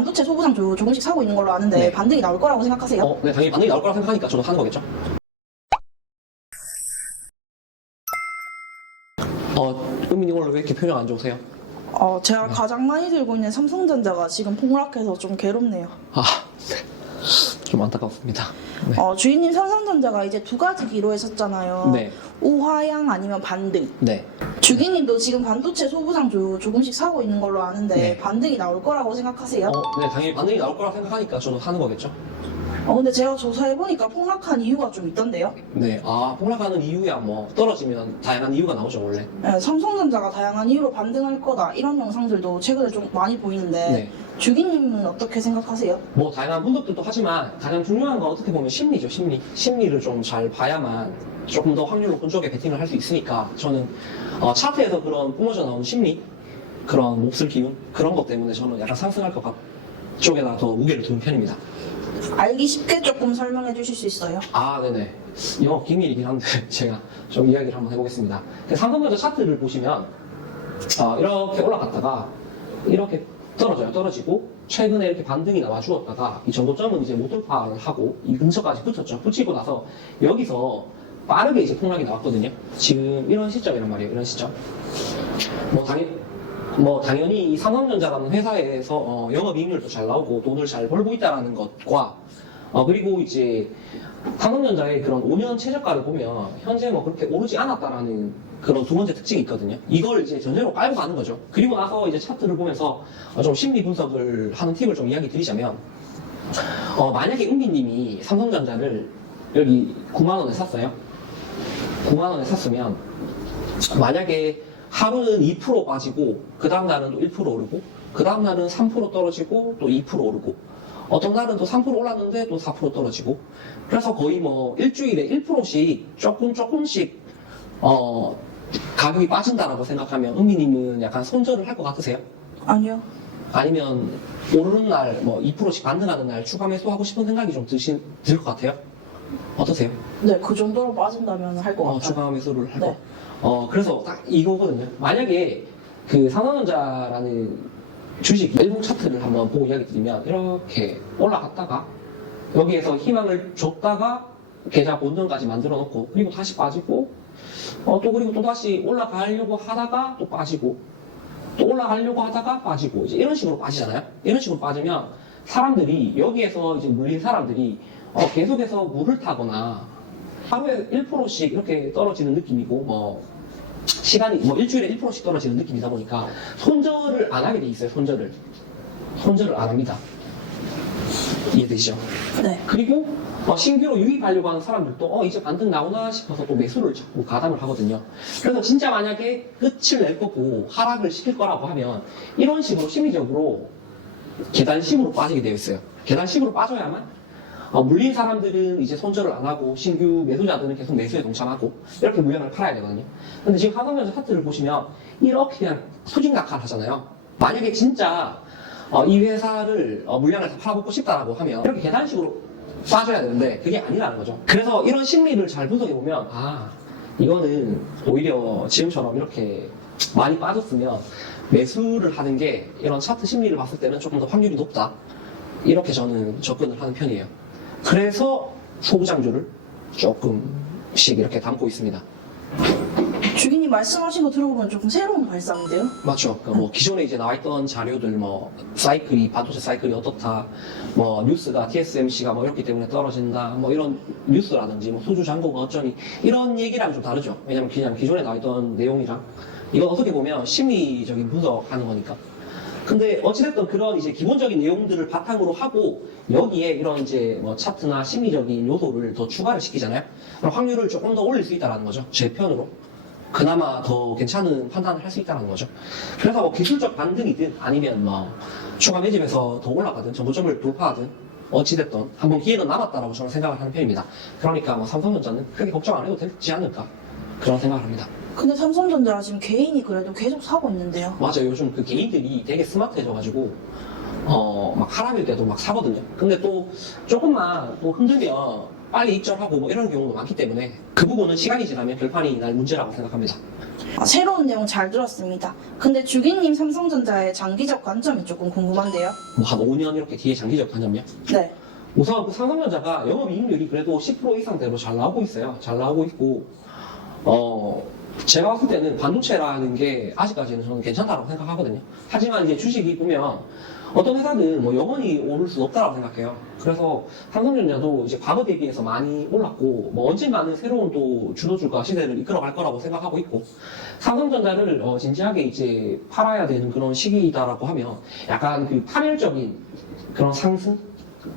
반도체 소부장 조금씩 사고 있는 걸로 아는데 네. 반등이 나올 거라고 생각하세요? 네, 당연히 반응이 나올 거라고 생각하니까 저도 하는 거겠죠. 은민이 오늘 왜 이렇게 표정 안 좋으세요? 제가 가장 많이 들고 있는 삼성전자가 지금 폭락해서 좀 괴롭네요. 좀 안타깝습니다. 네. 주인님 삼성전자가 이제 두 가지 기로에 섰잖아요. 네. 우하향 아니면 반등. 네. 주기님도 지금 반도체 소부장 조금씩 사고 있는 걸로 아는데 네. 반등이 나올 거라고 생각하세요? 네, 당연히 반응이 나올 거라고 생각하니까 저도 하는 거겠죠. 근데 제가 조사해보니까 폭락한 이유가 좀 있던데요? 네, 폭락하는 이유야 뭐 떨어지면 다양한 이유가 나오죠 원래. 네, 삼성전자가 다양한 이유로 반등할 거다 이런 영상들도 최근에 좀 많이 보이는데 네. 주기님은 어떻게 생각하세요? 뭐 다양한 분석들도 하지만 가장 중요한 건 어떻게 보면 심리죠, 심리. 심리를 좀 잘 봐야만 조금 더 확률 높은 쪽에 베팅을 할 수 있으니까 저는 차트에서 그런 뿜어져 나오는 심리, 그런 몹쓸 기운 그런 것 때문에 저는 약간 상승할 것 쪽에다 더 무게를 두는 편입니다. 알기 쉽게 조금 설명해 주실 수 있어요? 네네. 영업 기밀이긴 한데 제가 좀 이야기를 한번 해보겠습니다. 삼성전자 차트를 보시면 이렇게 올라갔다가 이렇게 떨어지고 최근에 이렇게 반등이 나와 주었다가 이 정도점은 이제 못 돌파를 하고 이 근처까지 붙었죠. 붙이고 나서 여기서 빠르게 이제 폭락이 나왔거든요. 지금 이런 시점이란 말이에요. 이런 시점. 당연히 이 삼성전자라는 회사에서 영업이익률도 잘 나오고 돈을 잘 벌고 있다는 것과 그리고 이제 삼성전자의 그런 5년 최저가를 보면 현재 뭐 그렇게 오르지 않았다라는 그런 두 번째 특징이 있거든요. 이걸 이제 전제로 깔고 가는 거죠. 그리고 나서 이제 차트를 보면서 좀 심리 분석을 하는 팁을 좀 이야기 드리자면 만약에 은비님이 삼성전자를 여기 9만 원에 샀어요. 9만 원에 샀으면 만약에 하루는 2% 빠지고 그 다음 날은 또 1% 오르고 그 다음 날은 3% 떨어지고 또 2% 오르고 어떤 날은 또 3% 올랐는데 또 4% 떨어지고 그래서 거의 뭐 일주일에 1%씩 조금씩 가격이 빠진다라고 생각하면 은미님은 약간 손절을 할 것 같으세요? 아니요. 아니면 오르는 날 뭐 2%씩 반등하는 날 추가 매수하고 싶은 생각이 좀 들 것 같아요? 어떠세요? 네, 그 정도로 빠진다면 할 것 같아요. 추가 매수를 할 네. 거. 그래서 딱 이거거든요. 만약에 그 삼성전자라는 주식 일봉 차트를 한번 보고 이야기 드리면 이렇게 올라갔다가 여기에서 희망을 줬다가 계좌 본전까지 만들어 놓고 그리고 다시 빠지고 그리고 또 다시 올라가려고 하다가 또 빠지고 또 올라가려고 하다가 빠지고 이제 이런 식으로 빠지잖아요. 이런 식으로 빠지면 사람들이 여기에서 이제 물린 사람들이 계속해서 물을 타거나 하루에 1%씩 이렇게 떨어지는 느낌이고 시간이 일주일에 1%씩 떨어지는 느낌이다 보니까 손절을 안 하게 돼 있어요. 손절을 안 합니다. 이해되시죠? 네. 그리고 신규로 유입하려고 하는 사람들도 이제 반등 나오나 싶어서 또 매수를 자꾸 가담을 하거든요. 그래서 진짜 만약에 끝을 낼 거고 하락을 시킬 거라고 하면 이런 식으로 심리적으로 계단식으로 빠지게 되어 있어요. 계단식으로 빠져야만 물린 사람들은 이제 손절을 안 하고 신규 매수자들은 계속 매수에 동참하고 이렇게 물량을 팔아야 되거든요. 근데 지금 삼성전자 차트를 보시면 이렇게 그냥 수직낙하를 하잖아요. 만약에 진짜 이 회사를 물량을 다 팔아먹고 싶다라고 하면 이렇게 계단식으로 빠져야 되는데 그게 아니라는 거죠. 그래서 이런 심리를 잘 분석해 보면 이거는 오히려 지금처럼 이렇게 많이 빠졌으면 매수를 하는 게 이런 차트 심리를 봤을 때는 조금 더 확률이 높다. 이렇게 저는 접근을 하는 편이에요. 그래서 소부장주를 조금씩 이렇게 담고 있습니다. 주기님 말씀하신 거 들어보면 조금 새로운 발상인데요? 맞죠. 기존에 이제 나와있던 자료들, 반도체 사이클이 어떻다, 뉴스가, TSMC가 이렇기 때문에 떨어진다, 이런 뉴스라든지, 수주 잔고가 어쩌니, 이런 얘기랑 좀 다르죠. 왜냐면 그냥 기존에 나와있던 내용이랑, 이건 어떻게 보면 심리적인 분석하는 거니까. 근데 어찌됐든 그런 이제 기본적인 내용들을 바탕으로 하고 여기에 이런 이제 차트나 심리적인 요소를 더 추가를 시키잖아요. 그럼 확률을 조금 더 올릴 수 있다는 거죠. 제 편으로. 그나마 더 괜찮은 판단을 할 수 있다는 거죠. 그래서 기술적 반등이든 아니면 추가 매집에서 더 올라가든 정고점을 돌파하든 어찌됐든 한번 기회는 남았다라고 저는 생각을 하는 편입니다. 그러니까 삼성전자는 크게 걱정 안 해도 되지 않을까 그런 생각을 합니다. 근데 삼성전자 지금 개인이 그래도 계속 사고 있는데요. 맞아요. 요즘 그 개인들이 되게 스마트해져가지고 하락일 때도 사거든요. 근데 또 조금만 또 흔들면 빨리 입점하고 뭐 이런 경우도 많기 때문에 그 부분은 시간이 지나면 결판이 날 문제라고 생각합니다. 새로운 내용 잘 들었습니다. 근데 주기님 삼성전자의 장기적 관점이 조금 궁금한데요. 뭐 한 5년 이렇게 뒤에 장기적 관점이요? 네. 우선 그 삼성전자가 영업이익률이 그래도 10% 이상대로 잘 나오고 있어요. 잘 나오고 있고 제가 봤을 때는 반도체라는 게 아직까지는 저는 괜찮다고 생각하거든요. 하지만 이제 주식이 보면 어떤 회사는 뭐 영원히 오를 수 없다고 생각해요. 그래서 삼성전자도 이제 과거 대비해서 많이 올랐고 뭐 언젠가는 새로운 또 주도주가 시대를 이끌어갈 거라고 생각하고 있고 삼성전자를 진지하게 이제 팔아야 되는 그런 시기이다라고 하면 약간 그 파멸적인 그런 상승?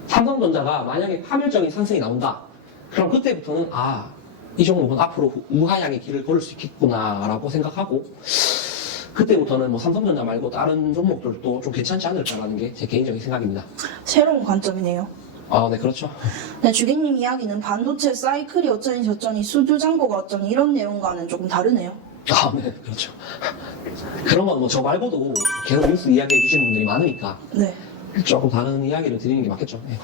삼성전자가 만약에 파멸적인 상승이 나온다. 그럼 그때부터는 이 종목은 앞으로 우하향의 길을 걸을 수 있겠구나라고 생각하고 그때부터는 뭐 삼성전자 말고 다른 종목들도 좀 괜찮지 않을까라는 게 제 개인적인 생각입니다. 새로운 관점이네요. 네, 그렇죠. 네, 주기님 이야기는 반도체 사이클이 어쩌니 저쩌니 수주잔고가 어쩌니 이런 내용과는 조금 다르네요. 네, 그렇죠. 그런 건 뭐 저 말고도 계속 뉴스 이야기해 주시는 분들이 많으니까 네. 조금 다른 이야기를 드리는 게 맞겠죠. 네.